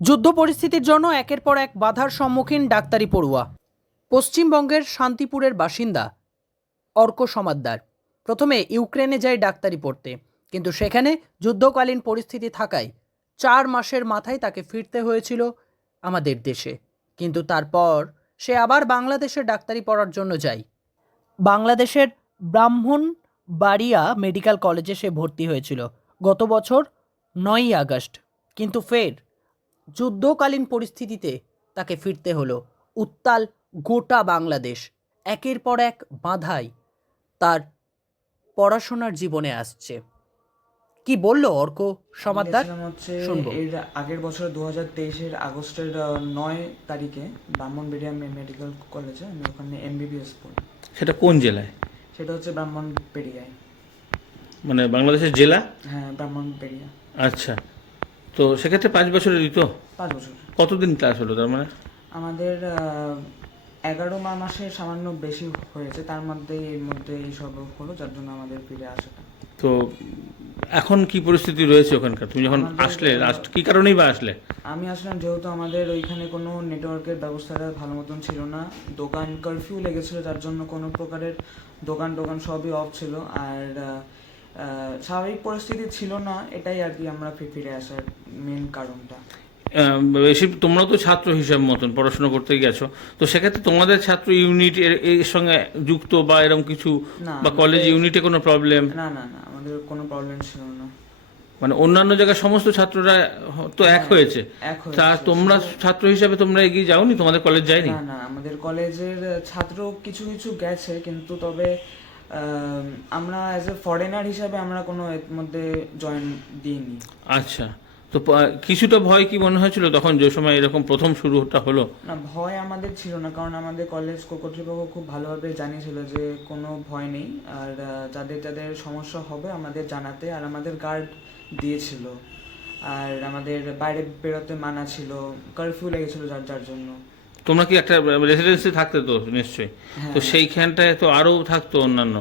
যুদ্ধ পরিস্থিতির জন্য একের পর এক বাধার সম্মুখীন ডাক্তারি পড়ুয়া। পশ্চিমবঙ্গের শান্তিপুরের বাসিন্দা অর্ক সমাদ্দার প্রথমে ইউক্রেনে যায় ডাক্তারি পড়তে, কিন্তু সেখানে যুদ্ধকালীন পরিস্থিতি থাকায় 4 মাসের মাথায় তাকে ফিরতে হয়েছিল আমাদের দেশে। কিন্তু তারপর সে আবার বাংলাদেশে ডাক্তারি পড়ার জন্য যায়। বাংলাদেশের ব্রাহ্মণবাড়িয়া মেডিকেল কলেজে সে ভর্তি হয়েছিল গত বছর 9ই আগস্ট। কিন্তু ফের যুদ্ধকালীন পরিস্থিতিতে তাকে ফিরতে হলো। উত্তাল গোটা বাংলাদেশ, একের পর এক বাধাই তার পড়াশোনার জীবনে আসছে। কি বলল অর্ক সমাদ্দার, গেছিলাম হচ্ছে শুনবো। এর আগের বছর 2023-এর আগস্টের 9 তারিখে ব্রাহ্মণবাড়িয়া মেডিকেল কলেজে আমি ওখানে এমবিবিএস পড়ি। সেটা কোন জেলায়? সেটা হচ্ছে ব্রাহ্মণবাড়িয়ায়। মানে বাংলাদেশের জেলা? হ্যাঁ, ব্রাহ্মণবাড়িয়া। আচ্ছা, তো সেক্ষেত্রে 5 বছরের দিত। 5 বছর। কতদিন ক্লাস হলো তার মানে? আমাদের 11 মাসের সামান্য বেশি হয়েছে, তার মধ্যে এর মধ্যে এইসব হলো, যার জন্য আমাদের ফিরে আসাটা। তো এখন কি পরিস্থিতি রয়েছে ওখানকার? তুমি যখন আমাদের, আসলে লাস্ট কি কারণেই বা আসলে? আমি আসলাম যেহেতু আমাদের ওইখানে কোনো নেটওয়ার্কের ব্যবস্থাটা ভালো মতন ছিল না, দোকান কারফিউ লেগেছিল, যার জন্য কোনো প্রকারের দোকান টোকান সবই অফ ছিল, আর স্বাভাবিক পরিস্থিতি ছিল না, এটাই আর কি আমরা ফিরে আসার মেন কারণটা। বেশি তোমরা তো ছাত্র হিসাব মতন পড়াশোনা করতে গেছো, তো সেক্ষেত্রে তোমাদের ছাত্র ইউনিট এর সঙ্গে যুক্ত বা এরকম কিছু, না, বা কলেজ ইউনিটে কোনো প্রবলেম? না না না, আমাদের কোনো প্রবলেম ছিল না। মানে অন্যান্য জায়গায় সমস্ত ছাত্ররা তো এক হয়েছে, এক তা হয়েছে তোমরা ছাত্র হিসাবে তোমরা এগিয়ে যাওনি? তোমাদের কলেজ যায়নি? না না, আমাদের কলেজের ছাত্র কিছু কিছু গেছে, কিন্তু তবে আমরা অ্যাজ এ ফরেনার হিসাবে আমরা কোনো এর মধ্যে জয়েন দিইনি। আচ্ছা, তো কিছুটা ভয় কি মনে হয়েছিল তখন যে সময় এরকম প্রথম শুরুটা হলো? না, ভয় আমাদের ছিল না, কারণ আমাদের কলেজ কর্তৃপক্ষ খুব ভালোভাবে জানিয়েছিল যে কোনো ভয় নেই, আর যাদের যাদের সমস্যা হবে আমাদের জানাতে, আর আমাদের গার্ড দিয়েছিল, আর আমাদের বাইরে বেরোতে মানা ছিল, কারফিউ লেগেছিল যার যার জন্য। তোমরা কি একটা রেসিডেন্সি থাকতে তো নিশ্চয়ই, হ্যাঁ তো সেইখানটায় তো আরও থাকতো অন্যান্য?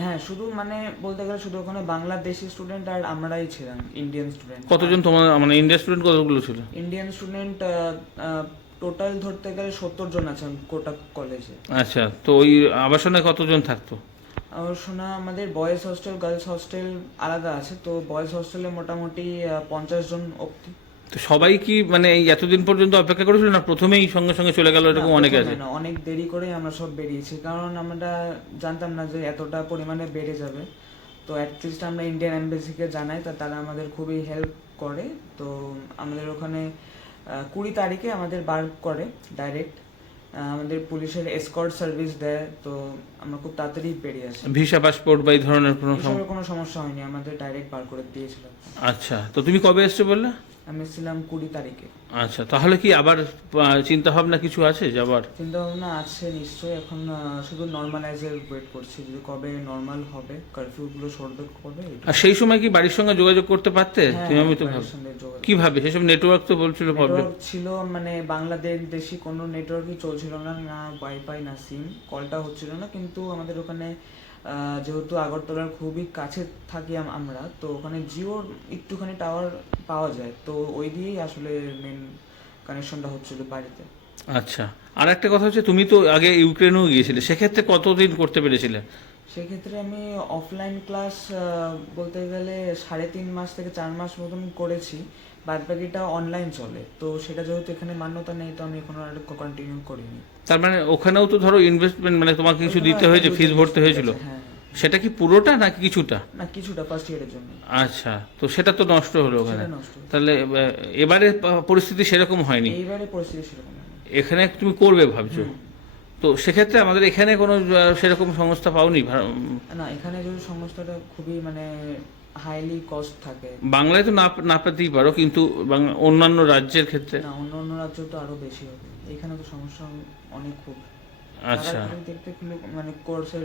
হ্যাঁ, শুধু মানে বলতে গেলে শুধু ওখানে বাংলাদেশি স্টুডেন্ট আর আমরাই ছিলাম ইন্ডিয়ান স্টুডেন্ট। কতজন তোমার মানে ইন্ডিয়ান স্টুডেন্ট কতগুলো ছিল? ইন্ডিয়ান স্টুডেন্ট টোটাল ধরতে গেলে 70 জন আছেন কোটা কলেজে। আচ্ছা, তো ওই আবাসনে কতজন থাকতো? আমার শোনা আমাদের বয়েজ হস্টেল গার্লস হস্টেল আলাদা আছে, তো বয়েজ হস্টেলে মোটামুটি 50 জন অব্দি। তো সবাই কি মানে এই এতদিন পর্যন্ত অপেক্ষা করেছিল, না প্রথমেই সঙ্গে সঙ্গে চলে গেল, এরকম না, অনেকে প্রথমে আছে? না, অনেক দেরি করে আমরা সব বেরিয়েছি, কারণ আমরা জানতাম না যে এতটা পরিমাণে বেড়ে যাবে। তো অ্যাটলিস্ট আমরা ইন্ডিয়ান এমবাসিকে জানাই, তা তারা আমাদের খুবই হেল্প করে। তো আমাদের ওখানে 20 তারিখে আমাদের বার করে ডাইরেক্ট, আমাদের পুলিশের এসকর্ট সার্ভিস দেয়, তো আমরা খুব তাড়াতাড়ি বেরিয়ে আসি। ভিসা পাসপোর্ট বা এই ধরনের কোনো এসবের কোনো সমস্যা হয়নি, আমাদের ডাইরেক্ট বার করে দিয়েছিল। আচ্ছা, তো তুমি কবে এসছো বললে? আমি ছিলাম 20 তারিখে। আচ্ছা, তাহলে কি আবার চিন্তা ভাবনা কিছু আছে যাবার? চিন্তা ভাবনা আছে নিশ্চয়ই, এখন শুধু নর্মালাইজের ওয়েট করছি, যদি কবে নর্মাল হবে, কারফিউগুলো সরবে কবে। আর সেই সময় কি বাড়ির সঙ্গে যোগাযোগ করতে পারতে? হ্যাঁ, তুমি, আমি তো বাড়ির ভাব সঙ্গে যোগাযোগ। কিভাবে সেসব নেটওয়ার্ক তো বলছিল প্রবলেম? নেটওয়ার্ক ছিল, মানে বাংলাদেশি কোনো নেটওয়ার্কই চলছিল না, না ওয়াইফাই না সিম, কলটা হচ্ছিল না। কিন্তু আমাদের ওখানে যেহেতু আগরতলার খুবই কাছে থাকি আমরা, তো ওখানে জিওর একটুখানি টাওয়ার পাওয়া যায়, তো ওই দিয়েই আসলে মেন কানেকশনটা হচ্ছিল বাড়িতে। আচ্ছা, আর একটা কথা হচ্ছে, তুমি তো আগে ইউক্রেনেও গিয়েছিলে, সেক্ষেত্রে কতদিন করতে পেরেছিলে? সেক্ষেত্রে আমি অফলাইন ক্লাস বলতে গেলে 3.5 মাস থেকে 4 মাস মতন করেছি, বাদ বাকিটা অনলাইন চলে, তো সেটা যেহেতু এখানে মান্যতা নেই, তো আমি এখনো আর কন্টিনিউ করিনি। তার মানে ওখানেও তো ধরো ইনভেস্টমেন্ট, মানে তোমাকে কিছু দিতে হয়েছে, ফিস ভরতে হয়েছিল, হ্যাঁ, সেটা কি পুরোটা নাকি কিছুটা? না কিছুটা ফার্স্ট ইয়ারের জন্য। আচ্ছা, তো সেটা তো নষ্ট হলো ওখানে। সেটা নষ্ট হয়েছে। তাহলে এবারে পরিস্থিতি সেরকম হয়নি? এইবারে পরিস্থিতি সেরকম না। এখানে তুমি করবে ভাবছো? তো সেক্ষেত্রে আমাদের এখানে কোনো সেরকম সংস্থা পাওনি? না, এখানে যদি সংস্থাটা খুবই মানে হাইলি কস্ট থাকে। বাংলায় তো না না পেতেই পারো, কিন্তু অন্যান্য রাজ্যের ক্ষেত্রে? না, অন্য অন্য রাজ্য তো আরো বেশি হবে, এখানে তো সমস্যা অনেক খুব। আচ্ছা দেখতে কিন্তু মানে কোর্সের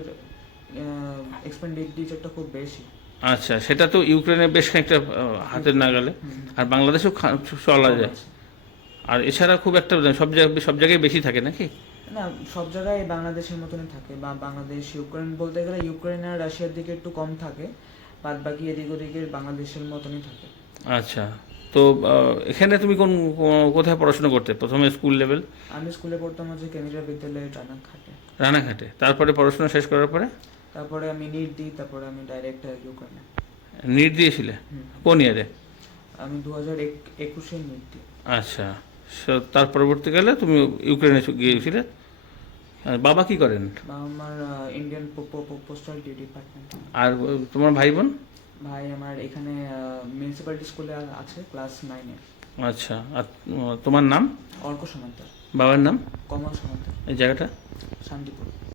এক্সপেন্ডিচারটা খুব বেশি। আচ্ছা, সেটা তো ইউক্রেনে বেশ খানিকটা হাতের নাগালে, আর বাংলাদেশেও চলা যায়। আর এছাড়া খুব একটা সব জায়গায় বেশি থাকে নাকি? না, সব জায়গায় বাংলাদেশের মতনই থাকে, বা বাংলাদেশ ইউক্রেন বলতে গেলে ইউক্রেন আর রাশিয়ার দিকে একটু কম থাকে, বাদ বাকি এদিক ওদিকের বাংলাদেশের মতনই থাকে। আচ্ছা, তো এখানে তুমি কোথায় পড়াশোনা করতে প্রথমে স্কুল লেভেল? আমি স্কুলে পড়তাম হচ্ছে কেন্দ্রীয় বিদ্যালয়ে রানাঘাটে। রানাঘাটে। তারপরে পড়াশোনা শেষ করার পরে তারপরে আমি নিট দিই, তারপরে আমি ডাইরেক্ট ইউক্রেনে। নিট দিয়েছিলে? কোন ইয়ারে? আমি 2021-এ নিট দিই। আচ্ছা। তার পরবর্তীকালে তুমি ইউক্রেনে গিয়েছিলে। আর বাবা কি করেন? বা আমার ইন্ডিয়ান পোস্টাল ডিপার্টমেন্ট। আর তোমার ভাই বোন? ভাই আমার এখানে মিউনিসিপ্যালিটি স্কুলে আছে, ক্লাস 9-এ। আচ্ছা। আর তোমার নাম? অর্ক সমান্তর। বাবার নাম? কমল সমান্তর। এই জায়গাটা? শান্তিপুর।